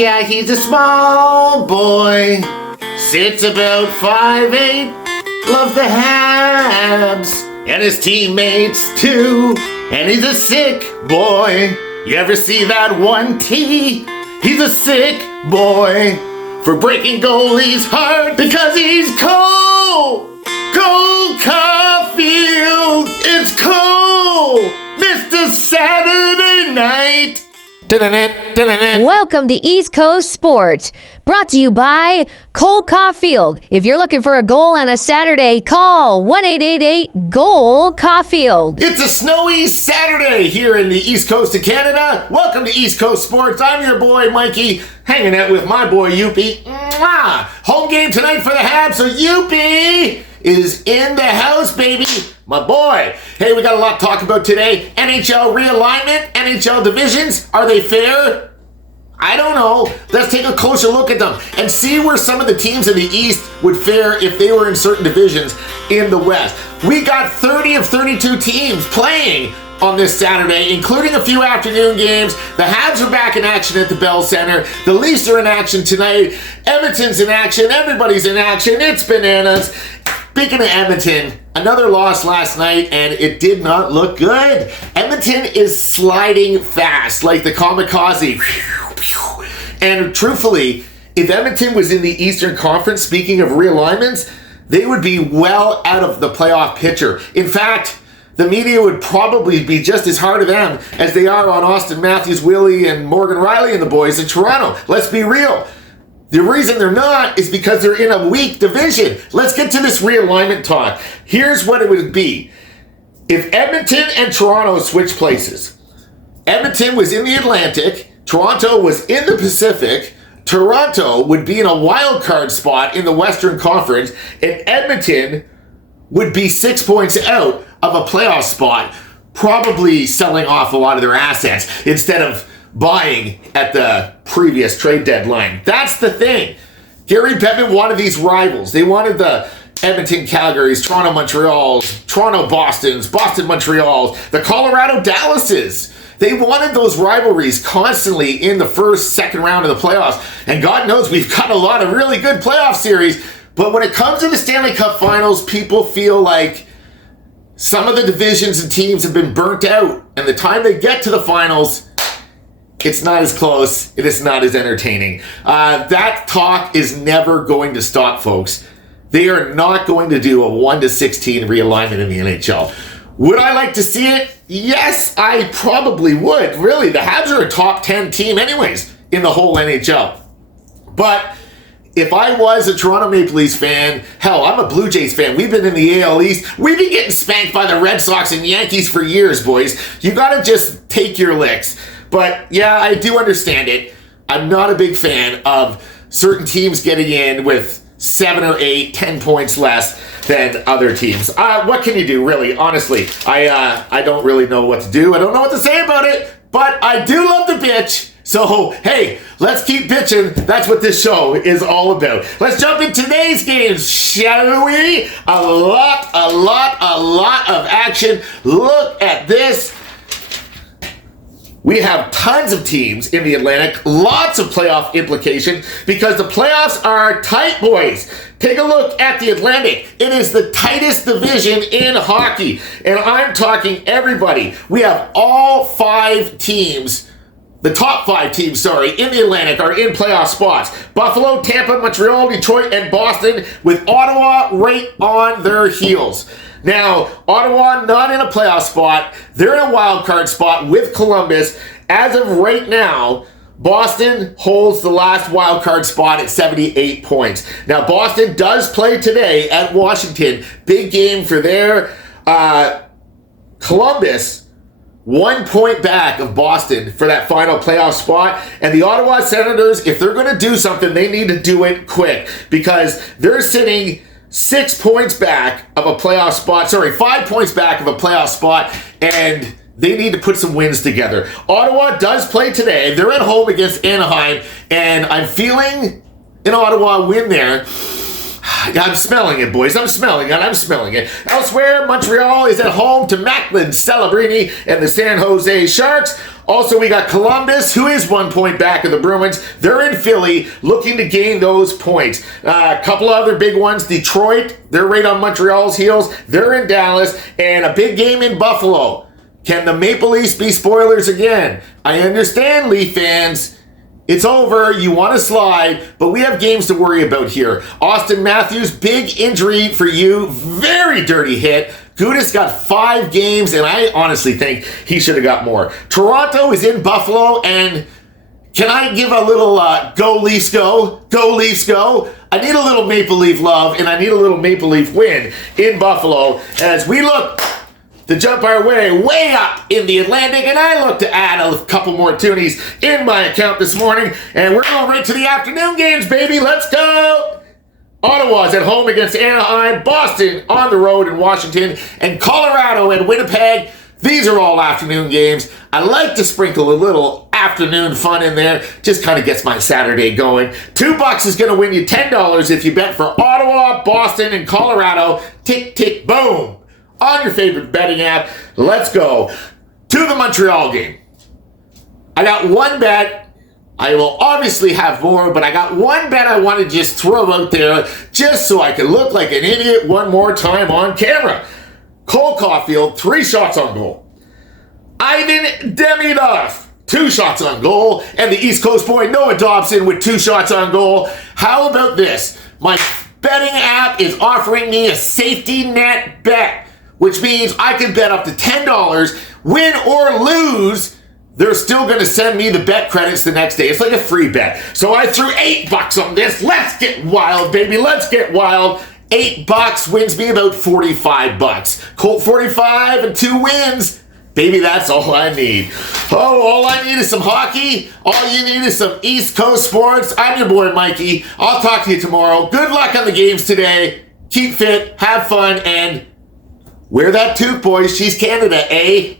Yeah, he's a small boy, sits about 5'8", loves the Habs and his teammates too. And he's a sick boy. You ever see that 1T? He's a sick boy for breaking goalies' heart because he's Cole CAUFIED. It's Cole, Mr. Saturday Night. Welcome to East Coast Sports, brought to you by Cole CAUFIED. If you're looking for a goal on a Saturday, call 1-888-GOAL-CAUFIED. It's a snowy Saturday here in the East Coast of Canada. Welcome to East Coast Sports. I'm your boy, Mikey, hanging out with my boy, Youpie. Mwah! Home game tonight for the Habs, so Youpie is in the house, baby. My boy. Hey, we got a lot to talk about today. NHL realignment, NHL divisions, are they fair? I don't know. Let's take a closer look at them and see where some of the teams in the East would fare if they were in certain divisions in the West. We got 30 of 32 teams playing on this Saturday, including a few afternoon games. The Habs are back in action at the Bell Center. The Leafs are in action tonight. Edmonton's in action. Everybody's in action. It's bananas. Speaking of Edmonton, another loss last night, and it did not look good. Edmonton is sliding fast, like the kamikaze. And truthfully, if Edmonton was in the Eastern Conference, speaking of realignments, they would be well out of the playoff picture. In fact, the media would probably be just as hard of them as they are on Austin Matthews, Willie, and Morgan Riley and the boys in Toronto. Let's be real. The reason they're not is because they're in a weak division. Let's get to this realignment talk. Here's what it would be. If Edmonton and Toronto switched places, Edmonton was in the Atlantic, Toronto was in the Pacific, Toronto would be in a wild card spot in the Western Conference, and Edmonton would be 6 points out of a playoff spot, probably selling off a lot of their assets instead of buying at the previous trade deadline. That's the thing. Gary Bettman wanted these rivals. They wanted the Edmonton Calgarys, Toronto Montreals, Toronto Bostons, Boston Montreals, the Colorado Dallases. They wanted those rivalries constantly in the first, second round of the playoffs. And God knows we've got a lot of really good playoff series. But when it comes to the Stanley Cup Finals, people feel like some of the divisions and teams have been burnt out. And the time they get to the finals, it's not as close. It is not as entertaining. That talk is never going to stop, folks. They are not going to do a 1-16 realignment in the NHL. Would I like to see it? Yes, I probably would. Really, the Habs are a top 10 team anyways in the whole NHL. But if I was a Toronto Maple Leafs fan, hell, I'm a Blue Jays fan. We've been in the AL East. We've been getting spanked by the Red Sox and Yankees for years, boys. You got to just take your licks. But yeah, I do understand it. I'm not a big fan of certain teams getting in with 7 or 8, 10 points less than other teams. What can you do, really? Honestly, I don't really know what to do. I don't know what to say about it, but I do love to bitch. So, hey, let's keep bitching. That's what this show is all about. Let's jump into today's games, shall we? A lot of action. Look at this. We have tons of teams in the Atlantic, lots of playoff implication because the playoffs are tight, boys. Take a look at the Atlantic. It is the tightest division in hockey, and I'm talking everybody. We have all 5 teams, the top 5 teams, in the Atlantic are in playoff spots. Buffalo, Tampa, Montreal, Detroit, and Boston, with Ottawa right on their heels. Now, Ottawa not in a playoff spot. They're in a wild card spot with Columbus. As of right now, Boston holds the last wild card spot at 78 points. Now, Boston does play today at Washington. Big game for their Columbus. 1 point back of Boston for that final playoff spot. And the Ottawa Senators, if they're going to do something, they need to do it quick because they're sitting 6 points back of a playoff spot. 5 points back of a playoff spot, and they need to put some wins together. Ottawa does play today. They're at home against Anaheim, and I'm feeling an Ottawa win there. I'm smelling it, boys. I'm smelling it. Elsewhere, Montreal is at home to Macklin, Celebrini, and the San Jose Sharks. Also, we got Columbus, who is 1 point back of the Bruins. They're in Philly, looking to gain those points. A couple other big ones. Detroit, they're right on Montreal's heels. They're in Dallas, and a big game in Buffalo. Can the Maple Leafs be spoilers again? I understand, Leaf fans. It's over. You want to slide, but we have games to worry about here. Austin Matthews, big injury for you. Very dirty hit. Gudas got 5 games, and I honestly think he should have got more. Toronto is in Buffalo, and can I give a little go Leafs go? Go Leafs go. I need a little Maple Leaf love, and I need a little Maple Leaf win in Buffalo as we look to jump our way up in the Atlantic, and I look to add a couple more toonies in my account this morning, and we're going right to the afternoon games, baby. Let's go! Ottawa's at home against Anaheim, Boston on the road in Washington, and Colorado and Winnipeg. These are all afternoon games. I like to sprinkle a little afternoon fun in there. Just kind of gets my Saturday going. $2 is going to win you $10 if you bet for Ottawa, Boston, and Colorado. Tick, tick, boom. On your favorite betting app. Let's go to the Montreal game. I got one bet. I will obviously have more, but I got one bet I want to just throw out there just so I can look like an idiot one more time on camera. Cole Caulfield, 3 shots on goal. Ivan Demidov, 2 shots on goal. And the East Coast boy Noah Dobson with 2 shots on goal. How about this? My betting app is offering me a safety net bet, which means I can bet up to $10, win or lose. They're still going to send me the bet credits the next day. It's like a free bet. So I threw $8 on this. Let's get wild, baby. Let's get wild. $8 wins me about $45. Colt 45 and 2 wins. Baby, that's all I need. Oh, all I need is some hockey. All you need is some East Coast sports. I'm your boy, Mikey. I'll talk to you tomorrow. Good luck on the games today. Keep fit, have fun, and wear that toque, boys. She's Canada, eh?